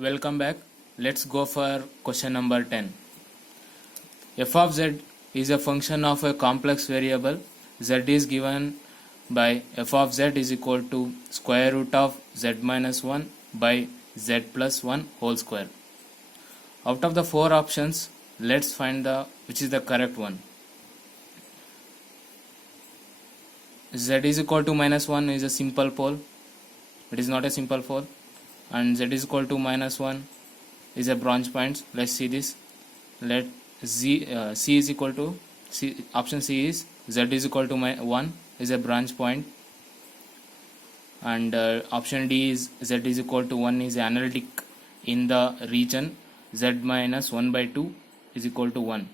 Welcome back. Let's go for question number 10. F of z is a function of a complex variable. Z is given by f of z is equal to square root of z minus 1 by z plus 1 whole square. Out of the four options, let's find which is the correct one. Z is equal to minus 1 is a simple pole. It is not a simple pole. And z is equal to minus 1 is a branch point. Let's see this. Let c is equal to option C is z is equal to 1 is a branch point, and option D is z is equal to 1 is analytic in the region z minus 1 by 2 is equal to 1.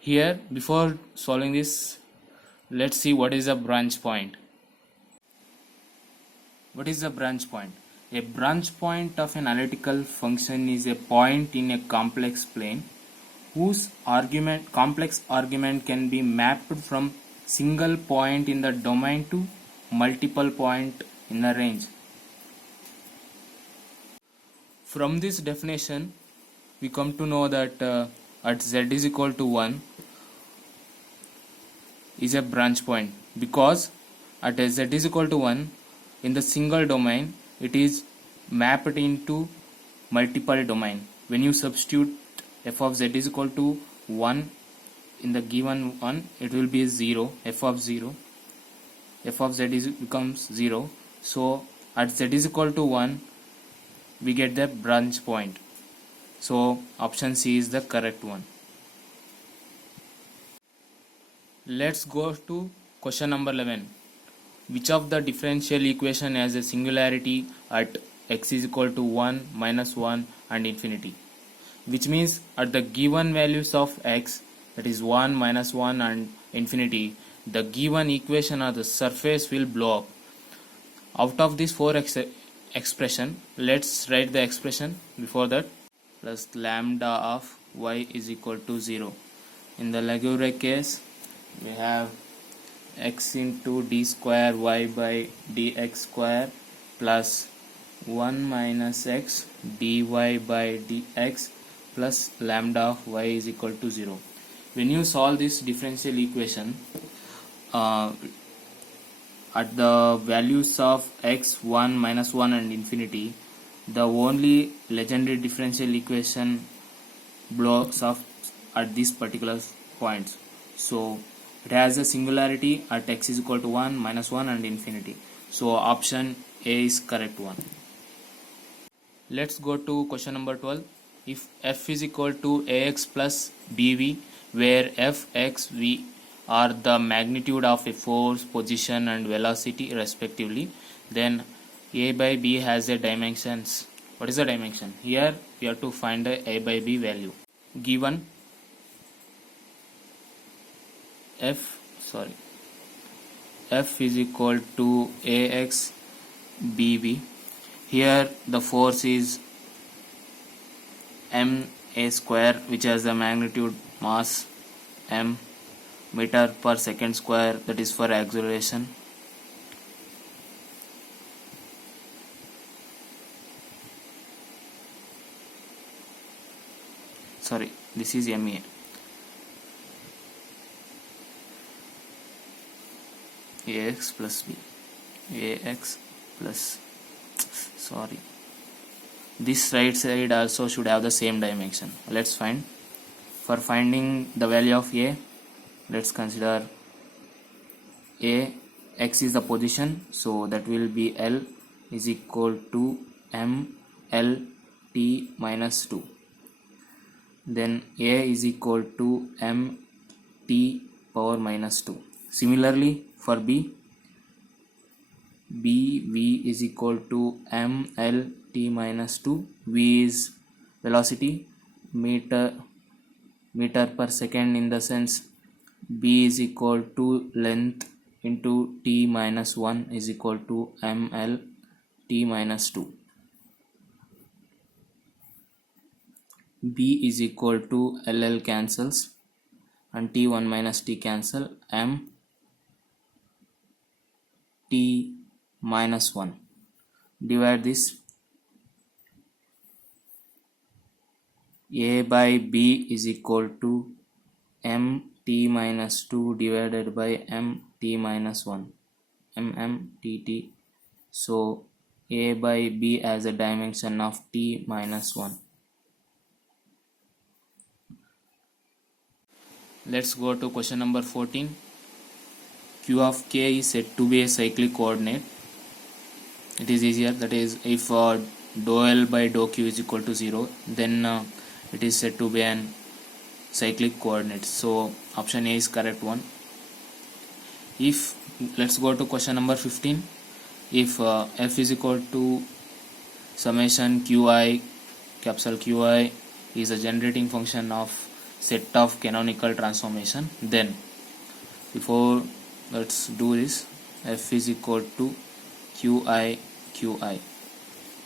Here, before solving this, let's see what is a branch point. What is a branch point? A branch point of an analytical function is a point in a complex plane whose complex argument can be mapped from single point in the domain to multiple point in the range. From this definition, we come to know that at z is equal to 1 is a branch point, because at z is equal to 1 in the single domain it is mapped into multiple domain. When you substitute f of z is equal to 1 in the given one, it will be 0. F of z becomes 0. So at z is equal to 1 we get the branch point. So option C is the correct one. Let's go to question number 11. Which of the differential equation has a singularity at x is equal to 1, minus 1 and infinity? Which means at the given values of x, that is 1, minus 1 and infinity, the given equation or the surface will blow up. Out of these four expression, let's write the expression before that. Plus lambda of y is equal to 0. In the Legendre case, we have x into d square y by dx square plus 1 minus x dy by dx plus lambda of y is equal to 0. When you solve this differential equation, at the values of x, 1, minus 1 and infinity, the only Legendre differential equation blocks off at these particular points. So it has a singularity at x is equal to 1, minus 1 and infinity. So option A is correct one. Let's go to question number 12. If f is equal to ax plus bv, where f, x, v are the magnitude of a force, position and velocity respectively, then a by b has a dimensions. What is the dimension? Here we have to find the a by b value. Given f is equal to ax bv. Here the force is ma square, which has the magnitude mass m, meter per second square, that is for acceleration. Sorry, this is ma. Ax plus b, ax plus, sorry, this right side also should have the same dimension. Let's find. For finding the value of a, let's consider a, x is the position, so that will be L is equal to m L t minus 2. Then a is equal to m t power minus 2. Similarly for b, v is equal to m L t minus 2. V is velocity, meter per second, in the sense b is equal to length into t minus 1 is equal to m L t minus 2. b is equal to ll cancels and t1 minus t cancel, m t minus 1. Divide this, A by B is equal to mt minus 2 divided by mt minus 1 mmtt. So A by B has a dimension of t minus 1. Let's go to question number 14. Q of k is said to be a cyclic coordinate. It is easier, that is, if dou L by dou Q is equal to 0, then it is said to be an cyclic coordinate. So option A is correct one. If let's go to question number 15. If f is equal to summation qi, capital Qi is a generating function of set of canonical transformation, then before let's do this, f is equal to qi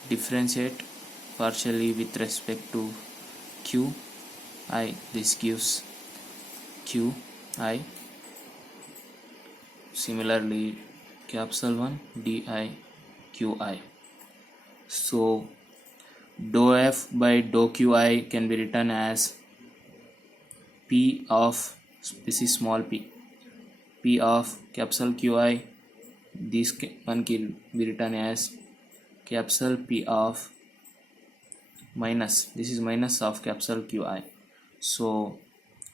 differentiate partially with respect to qi, this gives qi. Similarly, capital 1 di qi. So dou f by dou qi can be written as p of, this is small p of capital Qi. This one can be written as capital P of minus, this is minus of capital Qi. So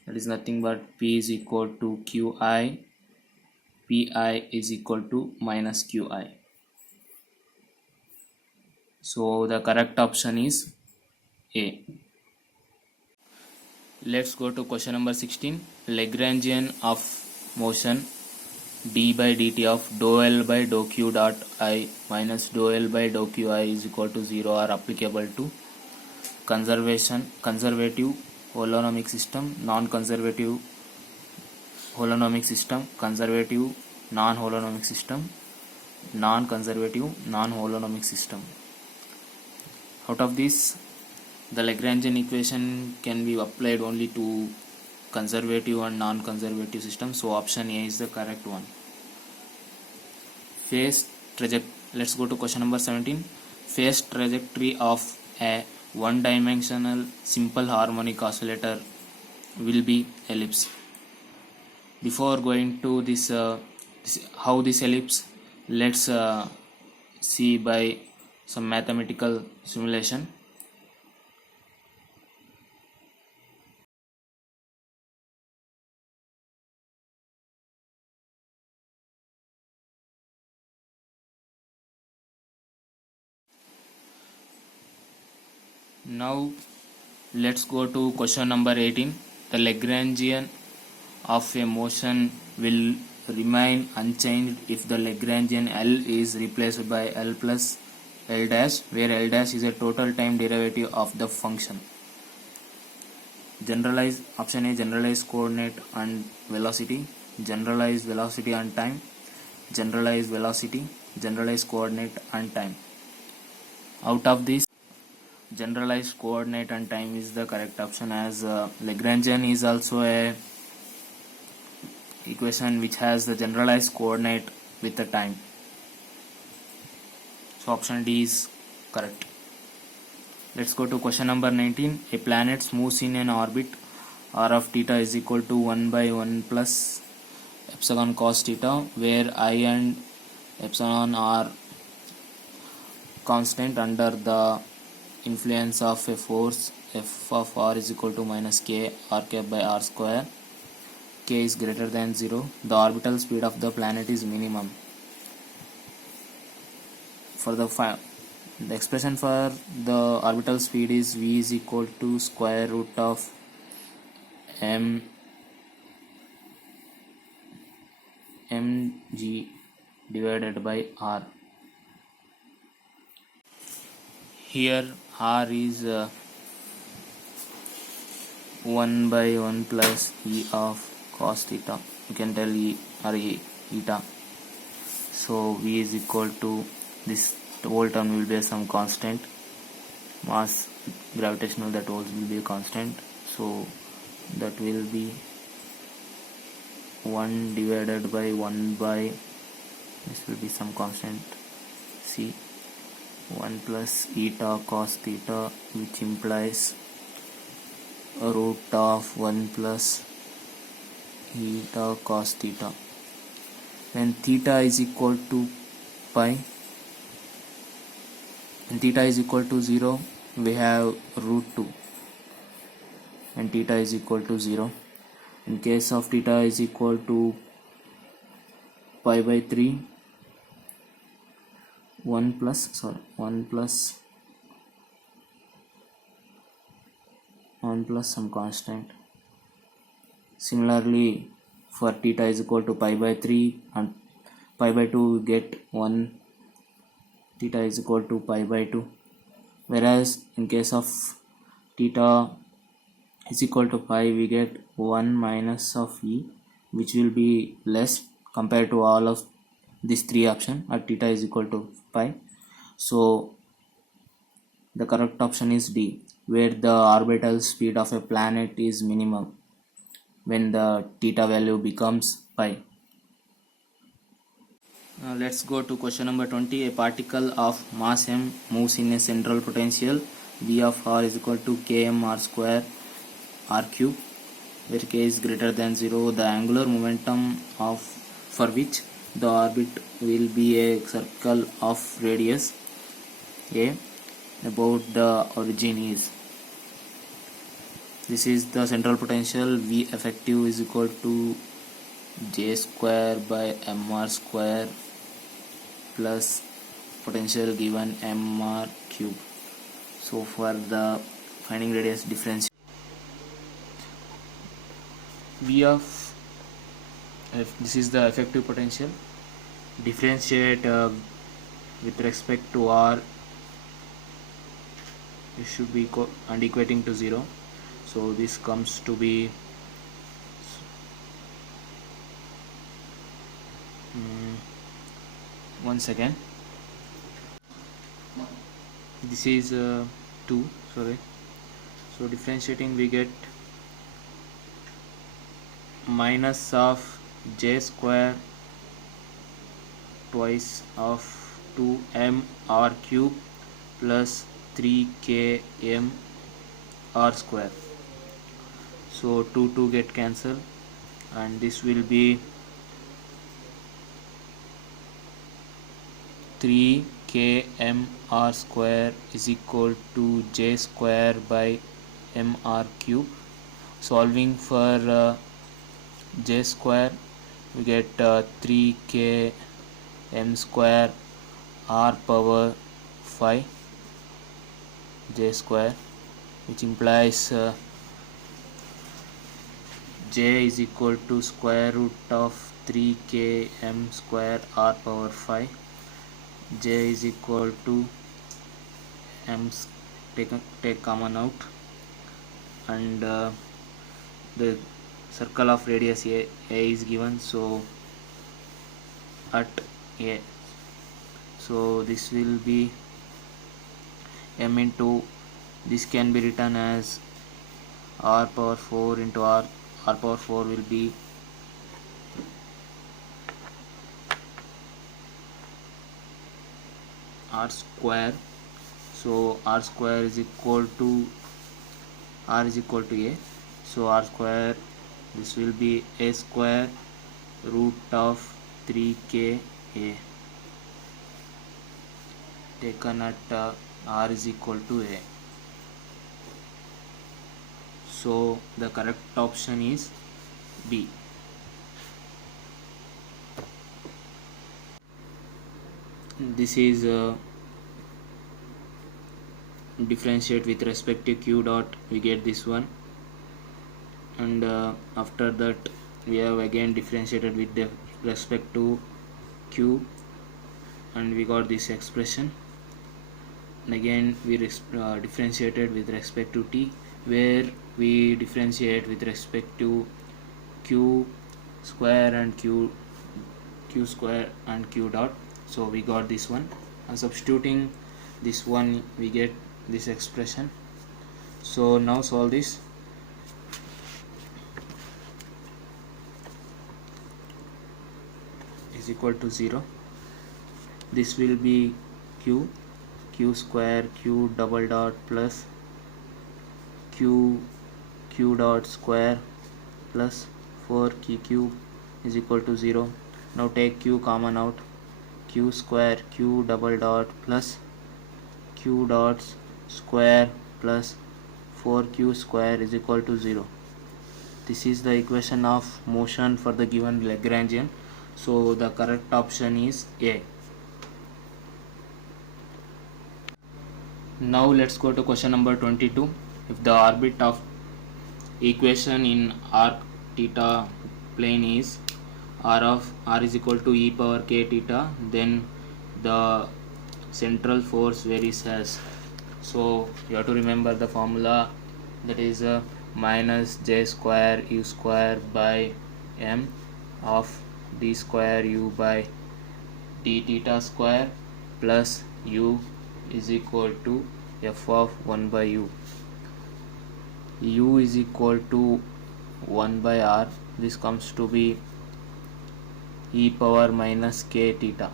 that is nothing but p is equal to Qi, pi is equal to minus Qi. So the correct option is A. Let's go to question number 16. Lagrangian of motion d by dt of dou L by dou Q dot I minus dou L by dou Qi is equal to 0 are applicable to conservative holonomic system, non-conservative holonomic system, conservative non-holonomic system, non-conservative non-holonomic system. Out of this, the Lagrangian equation can be applied only to conservative and non-conservative system. So option A is the correct one. Let's go to question number 17. Phase trajectory of a one-dimensional simple harmonic oscillator will be ellipse. Before going to this, how this ellipse, let's see by some mathematical simulation. Now let's go to question number 18. The Lagrangian of a motion will remain unchanged if the Lagrangian L is replaced by L plus L dash, where L dash is a total time derivative of the function. Generalized, option A, generalized coordinate and velocity, generalized velocity and time, generalized velocity, generalized coordinate and time. Out of this, generalized coordinate and time is the correct option, as Lagrangian is also a equation which has the generalized coordinate with the time. So option D is correct. Let's go to question number 19. A planet moves in an orbit r of theta is equal to 1 by 1 plus epsilon cos theta, where I and epsilon are constant under the influence of a force f of r is equal to minus k r cap by r square. K is greater than 0. The orbital speed of the planet is minimum. For the expression for the orbital speed is v is equal to square root of mg divided by r. Here r is 1 by 1 plus e of cos theta. You can tell e or eta. So v is equal to, this whole term will be some constant, mass gravitational, that will be a constant. So that will be 1 divided by 1 by, this will be some constant c, 1 plus eta cos theta, which implies root of 1 plus eta cos theta. When theta is equal to pi and theta is equal to 0, we have root 2 and theta is equal to 0. In case of theta is equal to pi by 3, 1 plus some constant. Similarly, for theta is equal to pi by 3 and pi by 2, we get 1. Theta is equal to pi by 2. Whereas in case of theta is equal to pi, we get 1 minus of e, which will be less compared to all of these three options at theta is equal to pi. So the correct option is D, where the orbital speed of a planet is minimum when the theta value becomes pi. Let's go to question number 20. A particle of mass m moves in a central potential V of r is equal to km r square r cube, where k is greater than 0. The angular momentum for which the orbit will be a circle of radius a about the origin is. This is the central potential. V effective is equal to j square by mr square plus potential given mr cube. So for the finding radius difference, V of this is the effective potential. Differentiate with respect to r, it should be and equating to 0. So this comes to be one second. This is 2. Sorry. So differentiating, we get minus of j square twice of 2m r cube plus 3km r square. So 2 get cancelled and this will be 3km r square is equal to j square by mr cube. Solving for j square, we get 3k m square r power 5 j square, which implies j is equal to square root of 3k m square r power 5. J is equal to m, take common out, and the circle of radius a is given, so at a, so this will be m into, this can be written as r power 4 into r power 4 will be r square. So r square is equal to r is equal to a, so r square, this will be a square root of 3k a taken at r is equal to a. So the correct option is B. This is differentiate with respect to q dot, we get this one, and after that we have again differentiated with the respect to q and we got this expression, and again we differentiated with respect to t, where we differentiate with respect to q square and q square and q dot. So we got this one, and substituting this one we get this expression. So now solve this. Is equal to 0. This will be q square q double dot plus q q dot square plus 4q cube is equal to 0. Now take q common out, q square q double dot plus q dots square plus 4q square is equal to 0. This is the equation of motion for the given Lagrangian. So the correct option is A. Now let's go to question number 22. If the orbit of equation in arc theta plane is r is equal to e power k theta, then the central force varies as. So you have to remember the formula, that is minus j square u square by m of d square u by d theta square plus u is equal to f of 1 by u. U is equal to 1 by r. This comes to be e power minus k theta.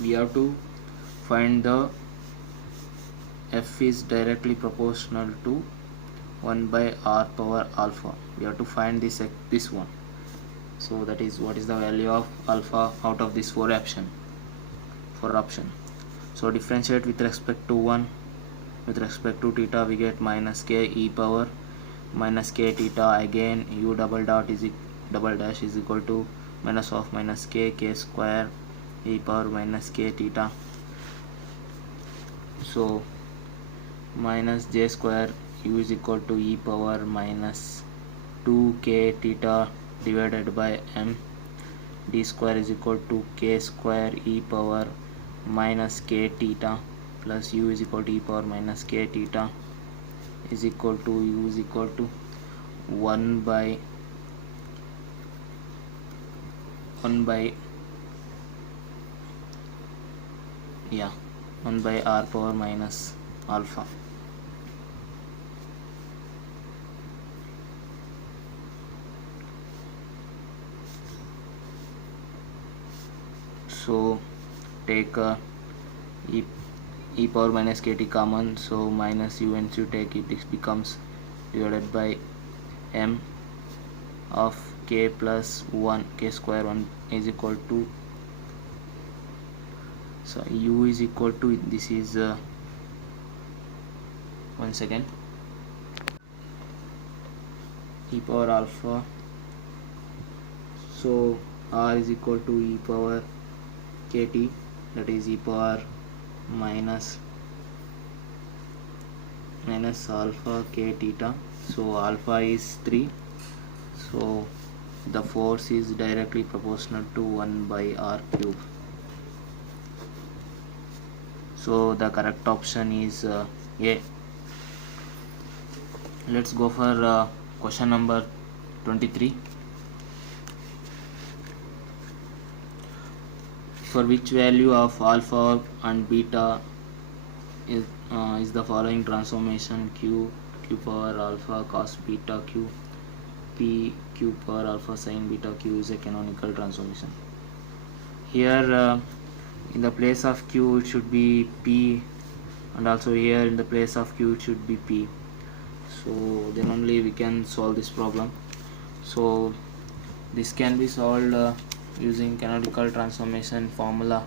We have to find the f is directly proportional to 1 by r power alpha. We have to find this one. So that is, what is the value of alpha out of this four option. So differentiate with respect to 1. With respect to theta we get minus k e power minus k theta. Again u double dash is equal to minus of minus k square e power minus k theta. So minus j square u is equal to e power minus 2k theta divided by m. D square is equal to k square e power minus k theta plus u is equal to e power minus k theta is equal to u is equal to 1 by 1 by r power minus alpha. So take e power minus kt common, so minus u, and you take it, this becomes divided by m of k plus 1 k square 1 is equal to, so u is equal to, this is 1 second, e power alpha. So r is equal to e power kt, that is e power minus alpha k theta. So alpha is 3, so the force is directly proportional to 1 by r cube. So the correct option is A. Let's go for question number 23. For which value of alpha and beta is the following transformation: q power alpha cos beta q, p q power alpha sin beta q is a canonical transformation. Here in the place of q it should be p, and also here in the place of q it should be p. So then only we can solve this problem. So this can be solved using canonical transformation formula: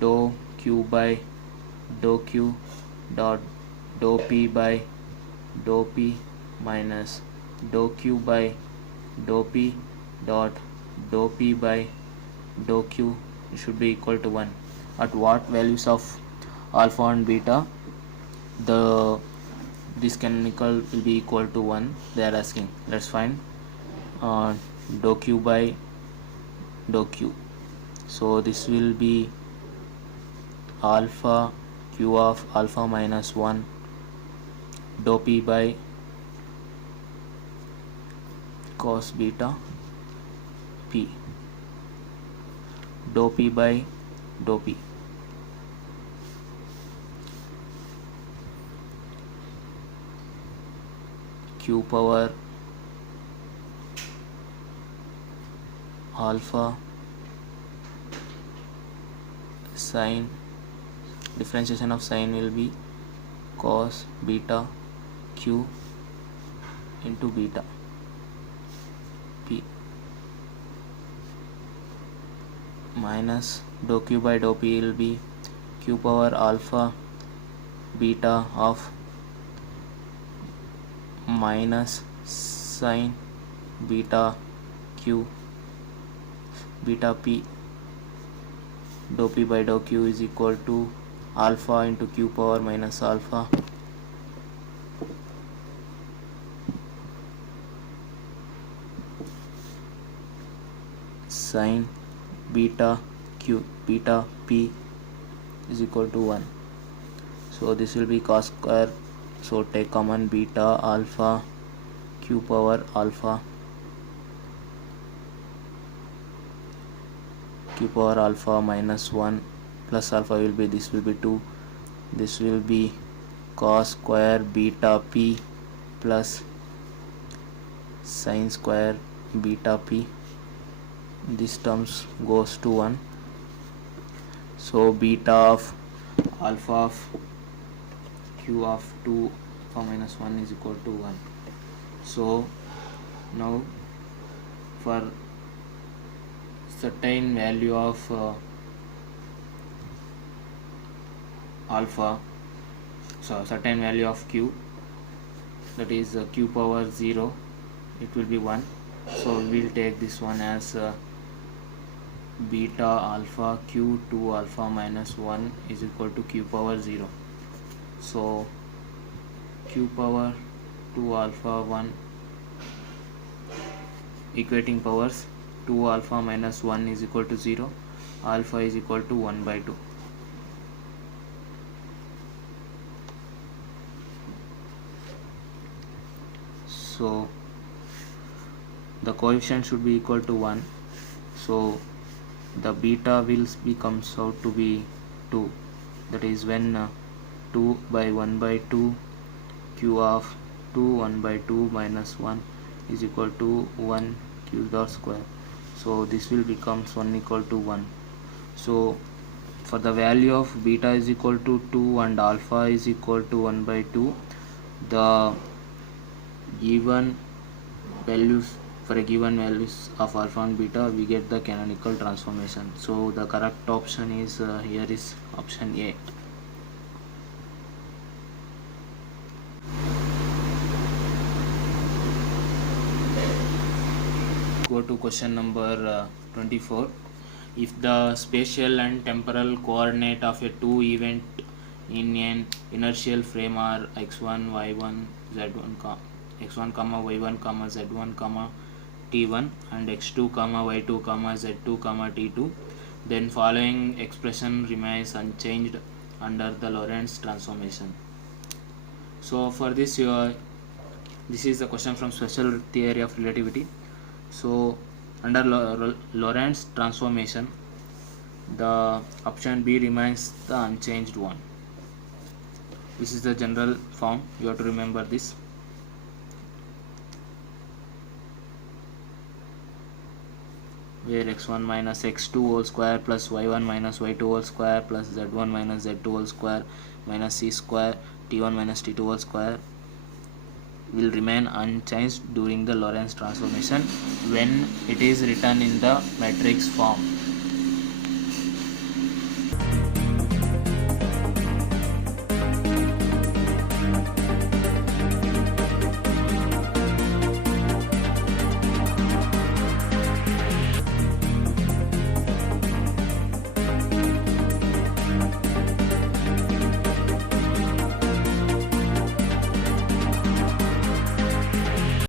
dou q by dou q dot dou p by dou p minus dou q by dou p dot dou p by dou q should be equal to 1. At what values of alpha and beta this canonical will be equal to 1, they are asking. Let's find dou q by dou q. So this will be alpha q of alpha minus 1 dou p by cos beta p dou p by dou p. Q power alpha sin, differentiation of sin will be cos beta q into beta p minus dou q by dou p will be q power alpha beta of minus sin beta q beta p dou p by dou q is equal to alpha into q power minus alpha sin beta q beta p is equal to 1. So this will be cos square, so take common beta alpha q power alpha minus 1 plus alpha will be, this will be 2, this will be cos square beta p plus sin square beta p, this terms goes to 1. So beta of alpha of q of 2 alpha minus 1 is equal to 1. So now for certain value of alpha, so certain value of q, that is q power 0, it will be 1. So we will take this one as beta alpha q 2 alpha minus 1 is equal to q power 0. So q power 2 alpha 1 equating powers, 2 alpha minus 1 is equal to 0, alpha is equal to 1 by 2. So the coefficient should be equal to 1. So the beta will comes out to be 2, that is when 2 by 1 by 2 q of 2 1 by 2 minus 1 is equal to 1 q dot square. So this will becomes 1 equal to 1. So for the value of beta is equal to 2 and alpha is equal to 1 by 2, the given values, for a given values of alpha and beta, we get the canonical transformation. So the correct option is here is option A. Go to question number 24. If the spatial and temporal coordinate of a two event in an inertial frame are x1 y1 z1 x1 comma y1 comma z1 comma t1 and x2 comma y2 comma z2 comma t2, then following expression remains unchanged under the Lorentz transformation. So for this this is the question from special theory of relativity. So under Lorentz transformation, the option B remains the unchanged one. This is the general form, you have to remember this. Where x1 minus x2 whole square plus y1 minus y2 whole square plus z1 minus z2 whole square minus c square t1 minus t2 whole square will remain unchanged during the Lorentz transformation when it is written in the matrix form.